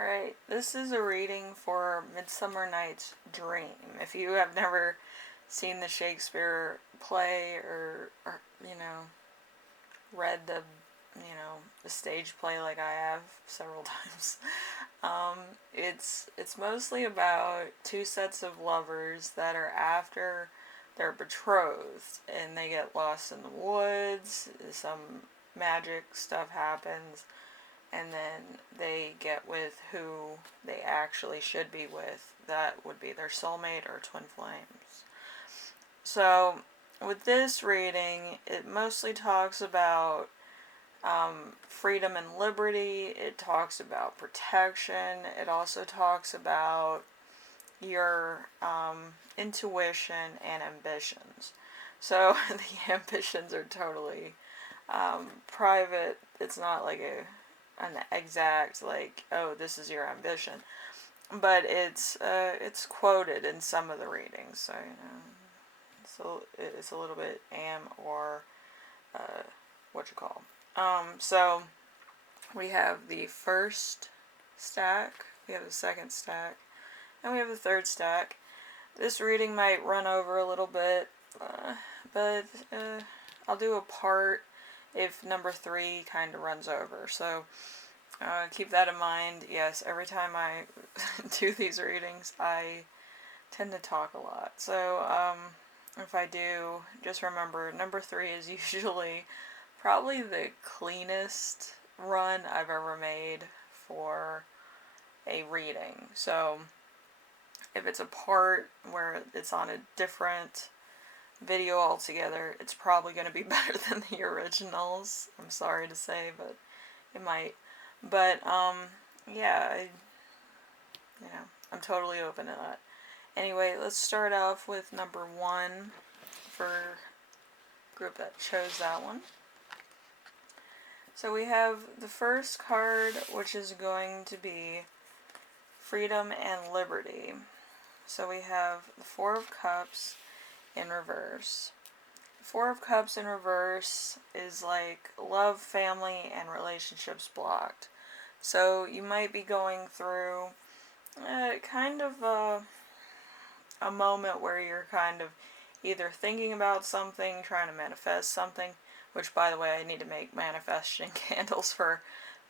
Alright, this is a reading for Midsummer Night's Dream. If you have never seen the Shakespeare play or read the stage play like I have several times, it's mostly about two sets of lovers that are after their betrothed and they get lost in the woods. Some magic stuff happens, and then they get with who they actually should be with. That would be their soulmate or twin flames. So, with this reading, it mostly talks about freedom and liberty. It talks about protection. It also talks about your intuition and ambitions. So, the ambitions are totally private. It's not like an exact, like, oh, this is your ambition, but it's quoted in some of the readings, so so it's a little bit or what you call. So we have the first stack, we have the second stack, and we have the third stack. This reading might run over a little bit, but I'll do a part if number 3 kind of runs over. So keep that in mind. Yes, every time I do these readings, I tend to talk a lot. So if I do, just remember number 3 is usually probably the cleanest run I've ever made for a reading. So if it's a part where it's on a different video altogether, it's probably going to be better than the originals. I'm sorry to say, but it might. But yeah, I'm totally open to that. Anyway, let's start off with number 1 for group that chose that one. So we have the first card, which is going to be freedom and liberty. So we have the 4 of Cups in reverse. 4 of Cups in reverse is like love, family, and relationships blocked. So you might be going through kind of a moment where you're kind of either thinking about something, trying to manifest something, which, by the way, I need to make manifestation candles for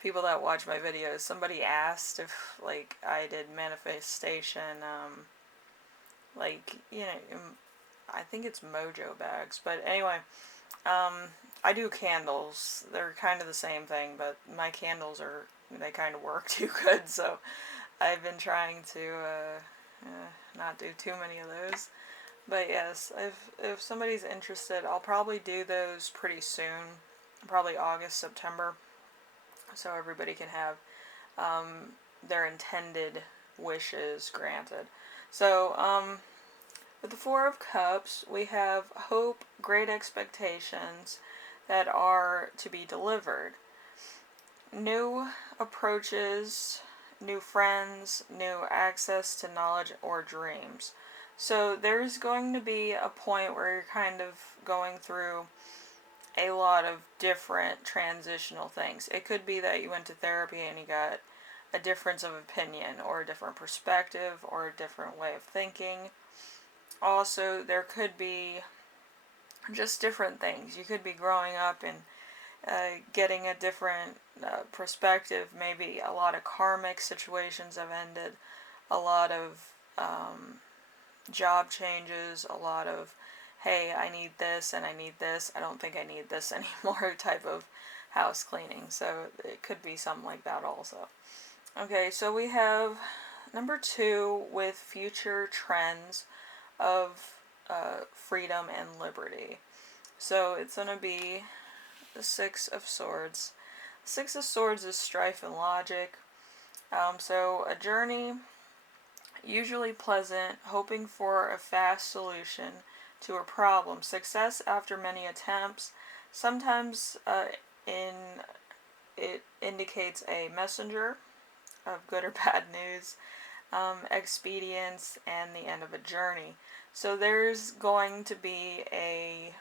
people that watch my videos. Somebody asked if, like, I did manifestation, I think it's mojo bags, but anyway, I do candles. They're kind of the same thing, but my candles they kind of work too good, so I've been trying to not do too many of those. But yes, if somebody's interested, I'll probably do those pretty soon, probably August, September, so everybody can have their intended wishes granted. So, with the 4 of Cups, we have hope, great expectations that are to be delivered. New approaches, new friends, new access to knowledge or dreams. So there's going to be a point where you're kind of going through a lot of different transitional things. It could be that you went to therapy and you got a difference of opinion or a different perspective or a different way of thinking. Also, there could be just different things. You could be growing up and getting a different perspective. Maybe a lot of karmic situations have ended, a lot of job changes, a lot of, hey, I need this and I need this, I don't think I need this anymore type of house cleaning. So it could be something like that also. Okay, so we have number 2 with future trends of freedom and liberty. So it's going to be the 6 of Swords. 6 of Swords is strife and logic. So a journey, usually pleasant, hoping for a fast solution to a problem. Success after many attempts. Sometimes it indicates a messenger of good or bad news, expedience, and the end of a journey. So there's going to be a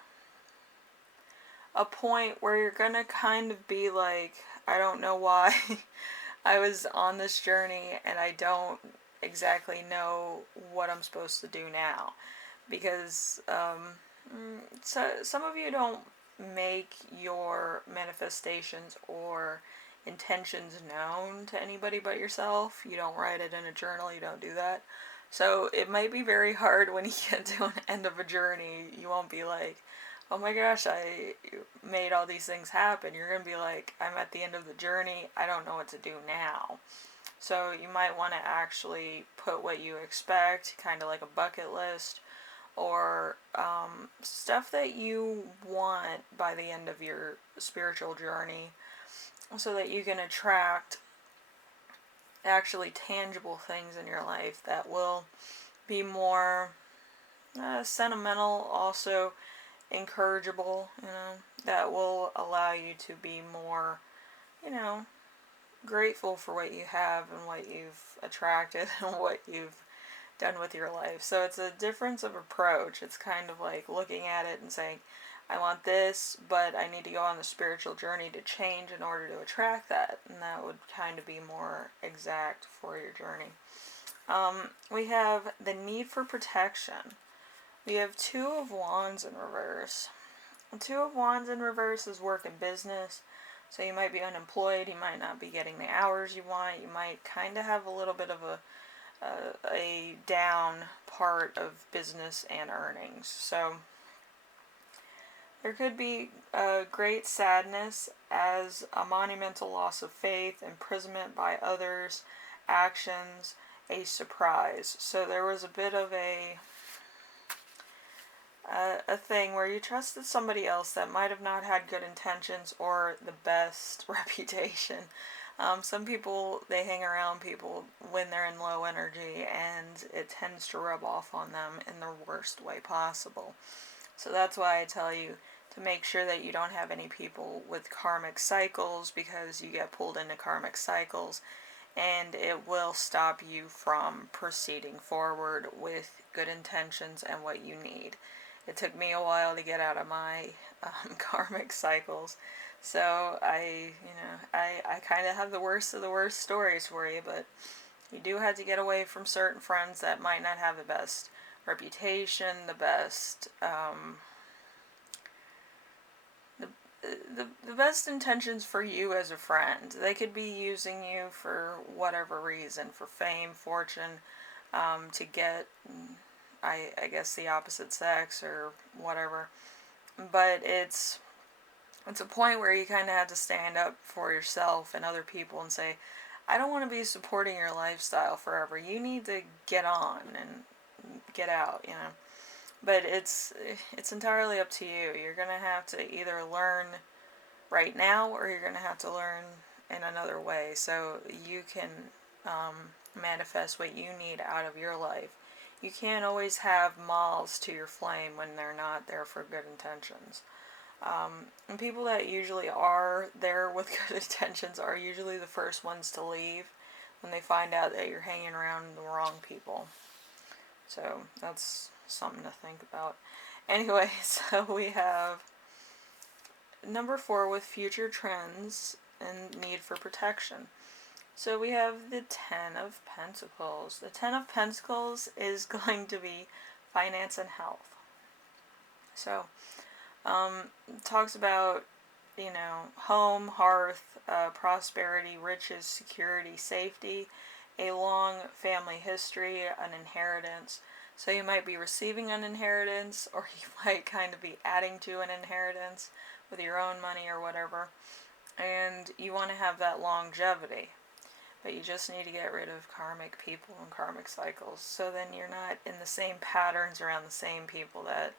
point where you're gonna kind of be like, I don't know why I was on this journey and I don't exactly know what I'm supposed to do now. Because so some of you don't make your manifestations or intentions known to anybody but yourself. You don't write it in a journal, you don't do that. So it might be very hard when you get to an end of a journey. You won't be like, oh my gosh, I made all these things happen. You're going to be like, I'm at the end of the journey. I don't know what to do now. So you might want to actually put what you expect, kind of like a bucket list, or stuff that you want by the end of your spiritual journey, so that you can attract actually tangible things in your life that will be more sentimental, also encourageable, that will allow you to be more, you know, grateful for what you have and what you've attracted and what you've done with your life. So it's a difference of approach. It's kind of like looking at it and saying, I want this, but I need to go on the spiritual journey to change in order to attract that. And that would kind of be more exact for your journey. We have the need for protection. We have Two of Wands in reverse. The Two of Wands in reverse is work and business. So you might be unemployed, you might not be getting the hours you want, you might kind of have a little bit of a down part of business and earnings. So there could be a great sadness as a monumental loss of faith, imprisonment by others, actions, a surprise. So there was a bit of a thing where you trusted somebody else that might have not had good intentions or the best reputation. Some people, they hang around people when they're in low energy, and it tends to rub off on them in the worst way possible. So that's why I tell you to make sure that you don't have any people with karmic cycles, because you get pulled into karmic cycles and it will stop you from proceeding forward with good intentions and what you need. It took me a while to get out of my karmic cycles. So I kind of have the worst of the worst stories for you, but you do have to get away from certain friends that might not have the best reputation, the best, the best intentions for you as a friend. They could be using you for whatever reason, for fame, fortune, to get, I guess, the opposite sex or whatever. But it's a point where you kind of have to stand up for yourself and other people and say, I don't want to be supporting your lifestyle forever. You need to get on and get out, But it's entirely up to you. You're going to have to either learn right now, or you're going to have to learn in another way so you can manifest what you need out of your life. You can't always have moths to your flame when they're not there for good intentions. And people that usually are there with good intentions are usually the first ones to leave when they find out that you're hanging around the wrong people. So that's something to think about. Anyway, so we have number 4 with future trends and need for protection. So we have the Ten of Pentacles. The Ten of Pentacles is going to be finance and health. So talks about, home, hearth, prosperity, riches, security, safety, a long family history, an inheritance. So you might be receiving an inheritance, or you might kind of be adding to an inheritance with your own money or whatever. And you want to have that longevity. But you just need to get rid of karmic people and karmic cycles. So then you're not in the same patterns around the same people that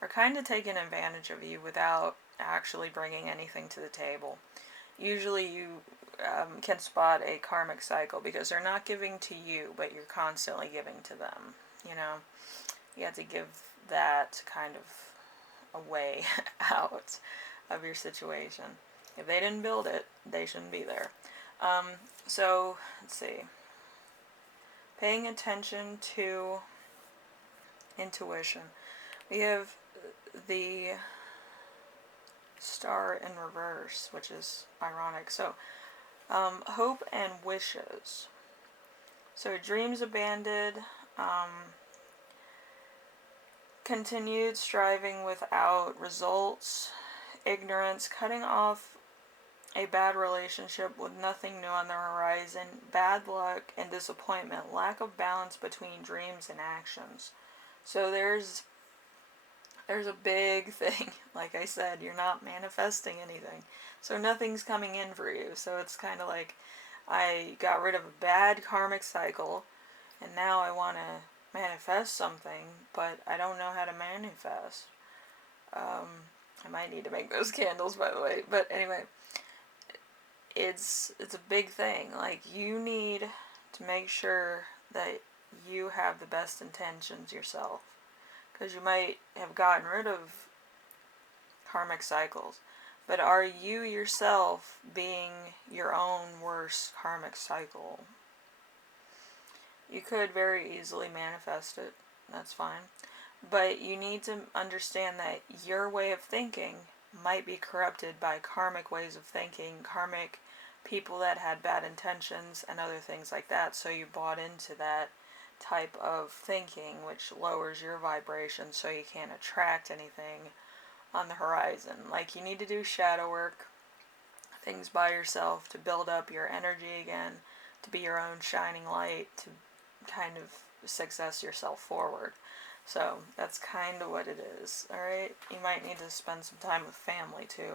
are kind of taking advantage of you without actually bringing anything to the table. Usually you can spot a karmic cycle because they're not giving to you, but you're constantly giving to them. You have to give that kind of a way out of your situation. If they didn't build it, they shouldn't be there. So, let's see. Paying attention to intuition. We have the Star in reverse, which is ironic. So, Hope and wishes. So dreams abandoned, continued striving without results, ignorance, cutting off a bad relationship with nothing new on the horizon, bad luck and disappointment, lack of balance between dreams and actions. So there's a big thing. Like I said, you're not manifesting anything. So nothing's coming in for you. So it's kind of like I got rid of a bad karmic cycle and now I want to manifest something, but I don't know how to manifest. I might need to make those candles, by the way. But anyway, it's a big thing. Like, you need to make sure that you have the best intentions yourself, because you might have gotten rid of karmic cycles, but are you yourself being your own worst karmic cycle? You could very easily manifest it, that's fine, but you need to understand that your way of thinking might be corrupted by karmic ways of thinking, karmic people that had bad intentions and other things like that, so you bought into that type of thinking, which lowers your vibration, so you can't attract anything on the horizon. Like, you need to do shadow work, things by yourself, to build up your energy again, to be your own shining light, to kind of success yourself forward. So that's kind of what it is. Alright, you might need to spend some time with family too.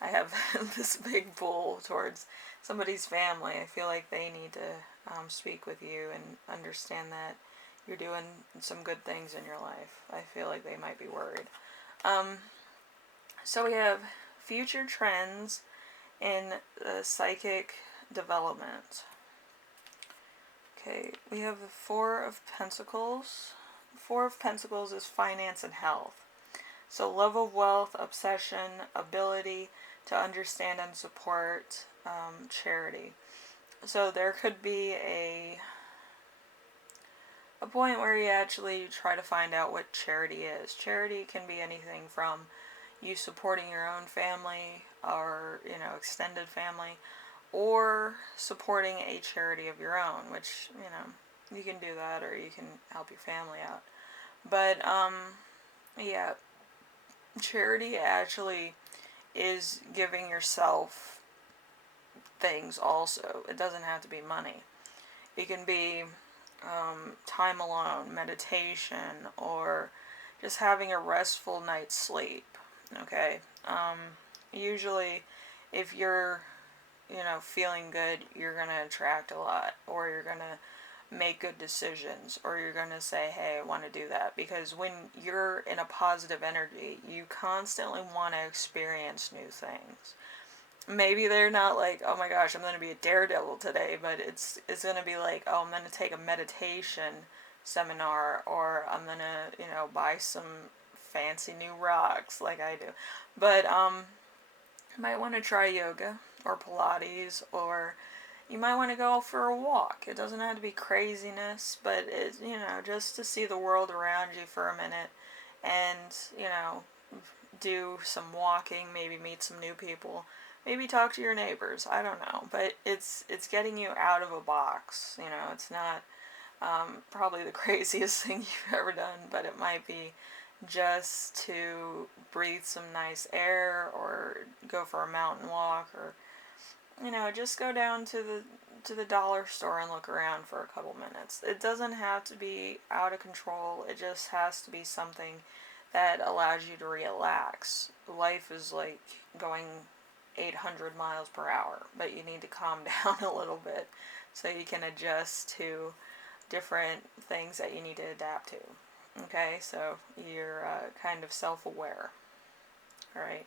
I have this big pull towards somebody's family. I feel like they need to speak with you and understand that you're doing some good things in your life. I feel like they might be worried. So we have future trends in psychic development. Okay, we have the Four of Pentacles. The Four of Pentacles is finance and health. So love of wealth, obsession, ability to understand and support, charity. So there could be a point where you actually try to find out what charity is. Charity can be anything from you supporting your own family or, extended family, or supporting a charity of your own, which, you can do that, or you can help your family out. But, yeah, charity actually is giving yourself things also. It doesn't have to be money. It can be time alone, meditation, or just having a restful night's sleep. Okay? Usually, if you're, feeling good, you're going to attract a lot, or you're going to make good decisions, or you're going to say, hey, I want to do that. Because when you're in a positive energy, you constantly want to experience new things. Maybe they're not like, oh my gosh, I'm going to be a daredevil today, but it's going to be like, oh, I'm going to take a meditation seminar, or I'm going to, buy some fancy new rocks like I do. But you might want to try yoga or Pilates, or you might want to go for a walk. It doesn't have to be craziness, but it's, just to see the world around you for a minute, and, do some walking, maybe meet some new people, maybe talk to your neighbors. I don't know, but it's getting you out of a box. It's not probably the craziest thing you've ever done, but it might be just to breathe some nice air, or go for a mountain walk, or just go down to the dollar store and look around for a couple minutes. It doesn't have to be out of control. It just has to be something that allows you to relax. Life is like going 800 miles per hour, but you need to calm down a little bit so you can adjust to different things that you need to adapt to. Okay, so you're kind of self-aware. Alright,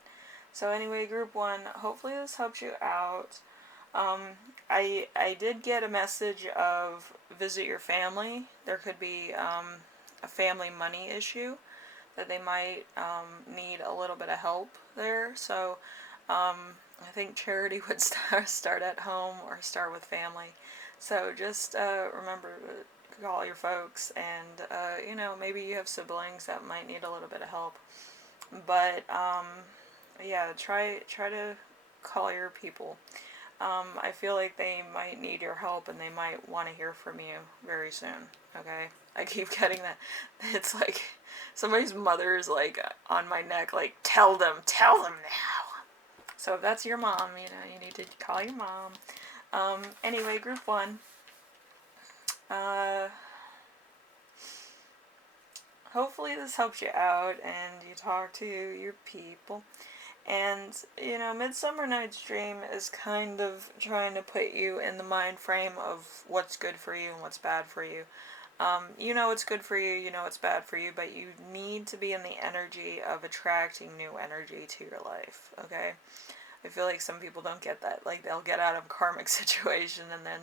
so anyway, group 1, hopefully this helps you out. I did get a message of visit your family. There could be a family money issue that they might need a little bit of help there. So I think charity would start at home, or start with family. So just remember to call your folks, and maybe you have siblings that might need a little bit of help. But yeah, try to call your people. I feel like they might need your help and they might want to hear from you very soon, okay? I keep getting that. It's like somebody's mother is like on my neck, like, tell them now. So if that's your mom, you need to call your mom. Anyway, group one. Hopefully this helps you out and you talk to your people. And, Midsummer Night's Dream is kind of trying to put you in the mind frame of what's good for you and what's bad for you. You know what's good for you, you know what's bad for you, but you need to be in the energy of attracting new energy to your life, okay? I feel like some people don't get that. Like, they'll get out of a karmic situation and then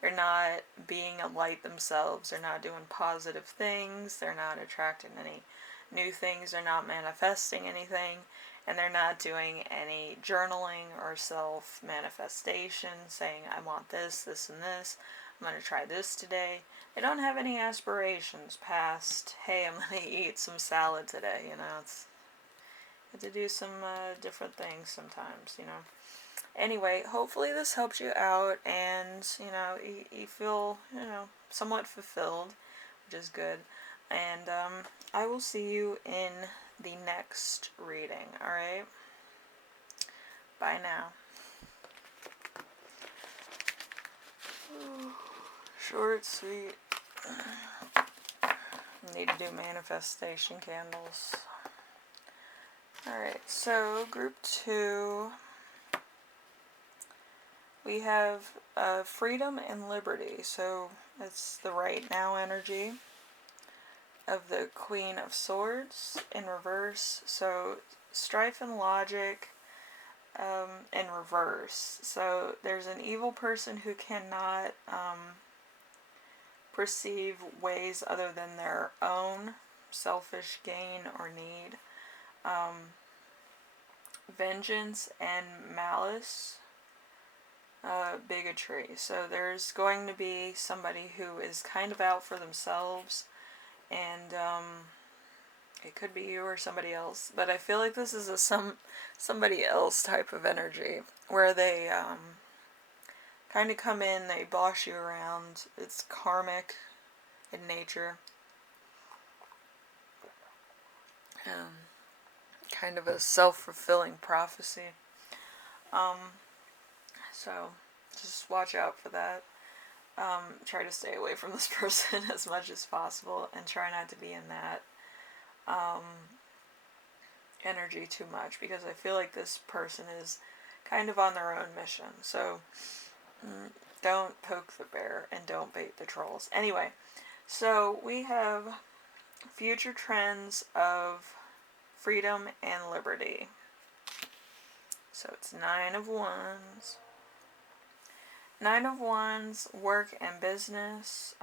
they're not being a light themselves. They're not doing positive things. They're not attracting any new things. They're not manifesting anything. And they're not doing any journaling or self-manifestation, saying, I want this, this, and this. I'm going to try this today. They don't have any aspirations past, hey, I'm going to eat some salad today. It's to do some different things sometimes, Anyway, hopefully this helps you out and, you feel, somewhat fulfilled, which is good. And I will see you in the next reading, alright? Bye now. Short, sweet. Need to do manifestation candles. Alright, so group 2, we have freedom and liberty. So it's the right now energy of the Queen of Swords in reverse. So strife and logic in reverse. So there's an evil person who cannot perceive ways other than their own selfish gain or need. Vengeance and malice, bigotry. So there's going to be somebody who is kind of out for themselves, and it could be you or somebody else, but I feel like this is a somebody else type of energy, where they kind of come in, they boss you around. It's karmic in nature. Kind of a self-fulfilling prophecy. So just watch out for that. Try to stay away from this person as much as possible and try not to be in that energy too much, because I feel like this person is kind of on their own mission. So don't poke the bear and don't bait the trolls. Anyway, so we have future trends of freedom and liberty. So it's 9 of Wands. 9 of Wands, work and business.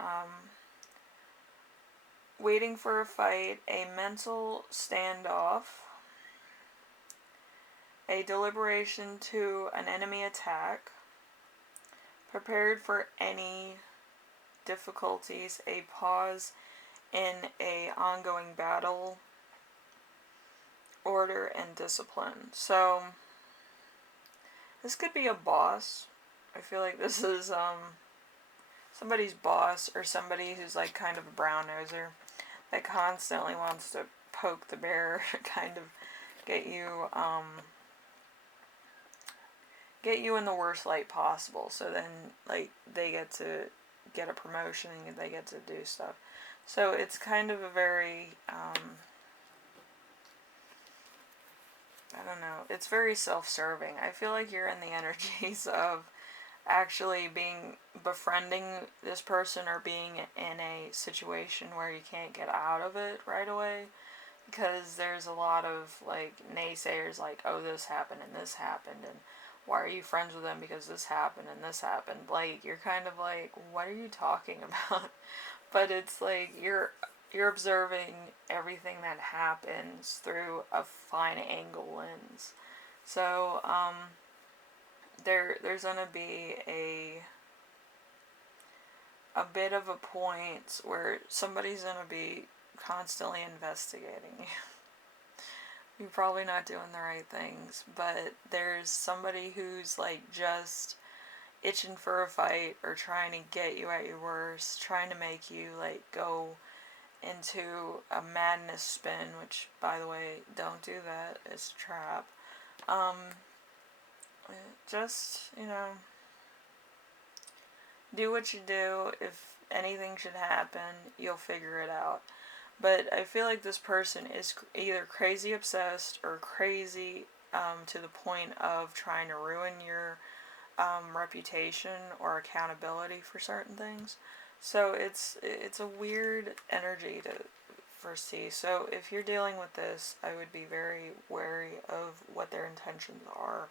Waiting for a fight, a mental standoff, a deliberation to an enemy attack, prepared for any difficulties, a pause in a ongoing battle, order and discipline. So this could be a boss. I feel like this is somebody's boss, or somebody who's like kind of a brown noser that constantly wants to poke the bear, kind of get you in the worst light possible. So then, like, they get to get a promotion and they get to do stuff. So it's kind of a very I don't know, it's very self-serving. I feel like you're in the energies of actually befriending this person, or being in a situation where you can't get out of it right away, because there's a lot of like naysayers, like, oh, this happened and this happened, and why are you friends with them because this happened and this happened. Like, you're kind of like, what are you talking about? But it's like you're observing everything that happens through a fine angle lens. So there's gonna be a bit of a point where somebody's gonna be constantly investigating you. You're probably not doing the right things, but there's somebody who's like just itching for a fight or trying to get you at your worst, trying to make you like go into a madness spin, which by the way, don't do that. It's a trap. Um, just, do what you do. If anything should happen, you'll figure it out. But I feel like this person is either crazy obsessed or crazy to the point of trying to ruin your reputation or accountability for certain things. So it's a weird energy to foresee. So if you're dealing with this, I would be very wary of what their intentions are.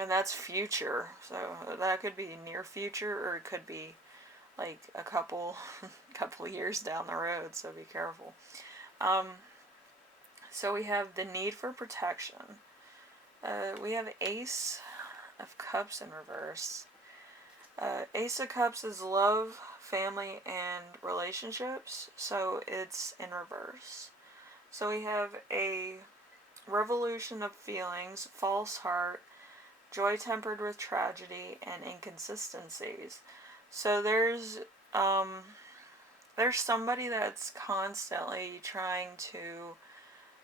And that's future. So that could be near future, or it could be like a couple years down the road. So be careful. So we have the need for protection. We have Ace of Cups in reverse. Ace of Cups is love, family, and relationships, so it's in reverse. So we have a revolution of feelings, false heart, joy tempered with tragedy, and inconsistencies. So there's somebody that's constantly trying to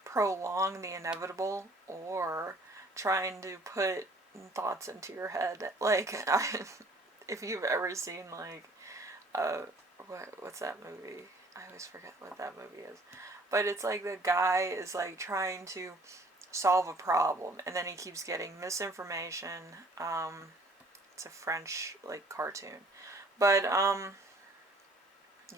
prolong the inevitable or trying to put thoughts into your head. Like, if you've ever seen, like, what's that movie? I always forget what that movie is. But it's like the guy is, like, trying to solve a problem, and then he keeps getting misinformation. It's a French, like, cartoon. But,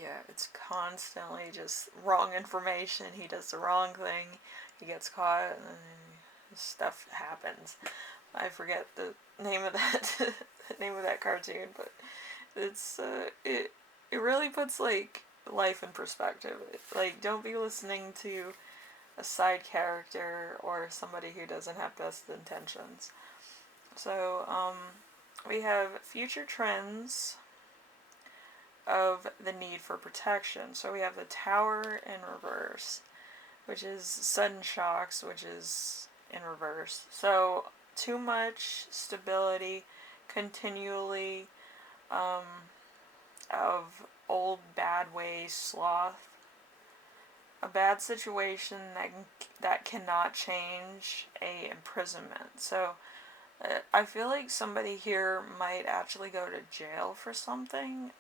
yeah, it's constantly just wrong information. He does the wrong thing. He gets caught, and then stuff happens. I forget the name of that cartoon, but it's it really puts like life in perspective. Like, don't be listening to a side character or somebody who doesn't have best intentions. So we have future trends of the need for protection. So we have the Tower in reverse, which is sudden shocks, which is in reverse. So too much stability continually of old bad ways, sloth, a bad situation that cannot change, a imprisonment. So I feel like somebody here might actually go to jail for something,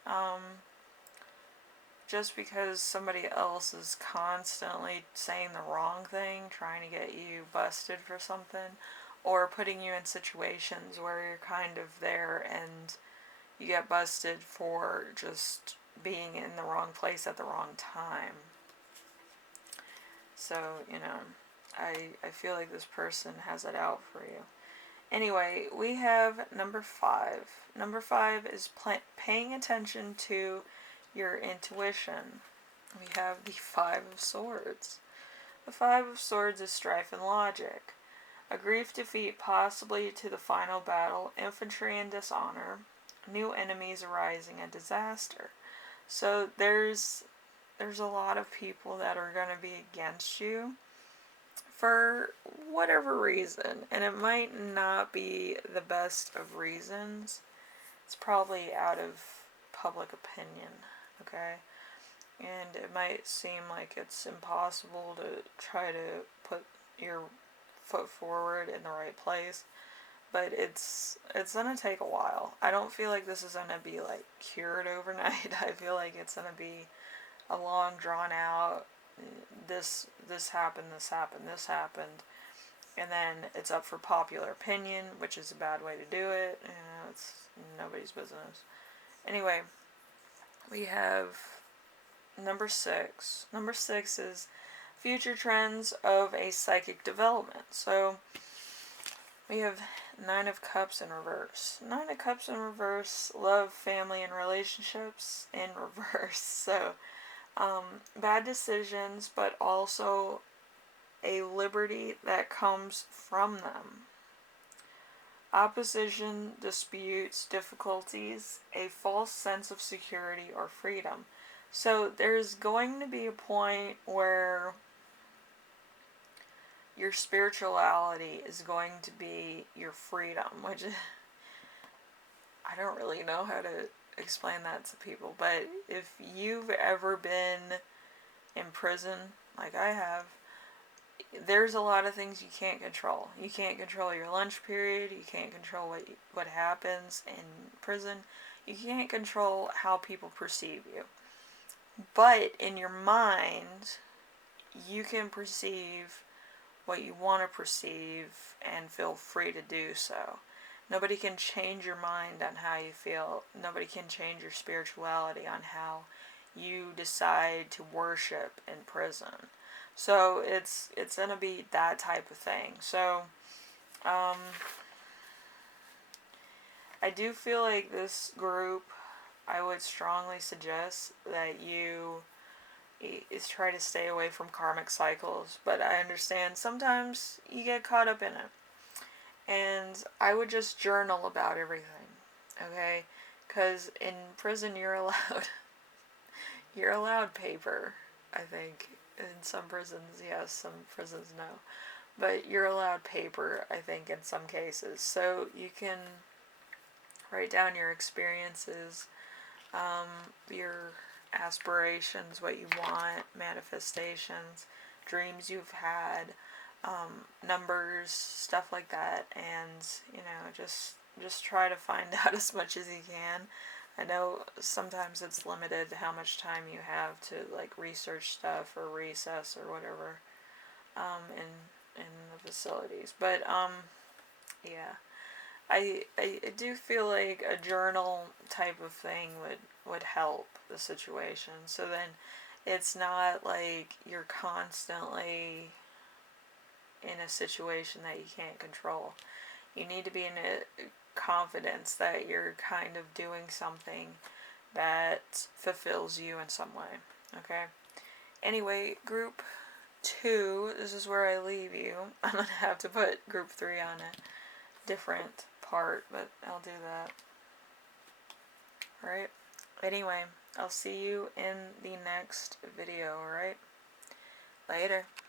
just because somebody else is constantly saying the wrong thing, trying to get you busted for something, or putting you in situations where you're kind of there and you get busted for just being in the wrong place at the wrong time. So, I feel like this person has it out for you. Anyway, we have number 5. Number 5 is paying attention to your intuition. We have the 5 of Swords. The 5 of Swords is strife and logic. A grief defeat possibly to the final battle, infantry and dishonor, new enemies arising, and disaster. So there's a lot of people that are going to be against you for whatever reason, and it might not be the best of reasons. It's probably out of public opinion, okay? And it might seem like it's impossible to try to put your foot forward in the right place, but it's gonna take a while. I don't feel like this is gonna be like cured overnight. I feel like it's gonna be a long drawn out this happened, and then it's up for popular opinion, which is a bad way to do it. It's nobody's business. Anyway, we have number 6. Number 6 is future trends of a psychic development. So we have 9 of Cups in reverse. 9 of Cups in reverse, love, family, and relationships in reverse. So bad decisions, but also a liberty that comes from them. Opposition, disputes, difficulties, a false sense of security or freedom. So there's going to be a point where your spirituality is going to be your freedom, which I don't really know how to explain that to people, but if you've ever been in prison, like I have, there's a lot of things you can't control. You can't control your lunch period. You can't control what happens in prison. You can't control how people perceive you. But in your mind, you can perceive what you want to perceive and feel free to do so. Nobody can change your mind on how you feel. Nobody can change your spirituality on how you decide to worship in prison. So it's gonna be that type of thing. So I do feel like this group, I would strongly suggest that you is try to stay away from karmic cycles, but I understand sometimes you get caught up in it. And I would just journal about everything, okay? Because in prison you're allowed paper, I think. In some prisons, yes, some prisons no. But you're allowed paper, I think, in some cases. So you can write down your experiences, your aspirations, what you want, manifestations, dreams you've had, numbers, stuff like that, and just try to find out as much as you can. I know sometimes it's limited how much time you have to like research stuff or recess or whatever, in the facilities, but yeah. I do feel like a journal type of thing would help the situation. So then it's not like you're constantly in a situation that you can't control. You need to be in a confidence that you're kind of doing something that fulfills you in some way. Okay? Anyway, group 2, this is where I leave you. I'm going to have to put group 3 on a different part, but I'll do that. Alright? Anyway, I'll see you in the next video, alright? Later.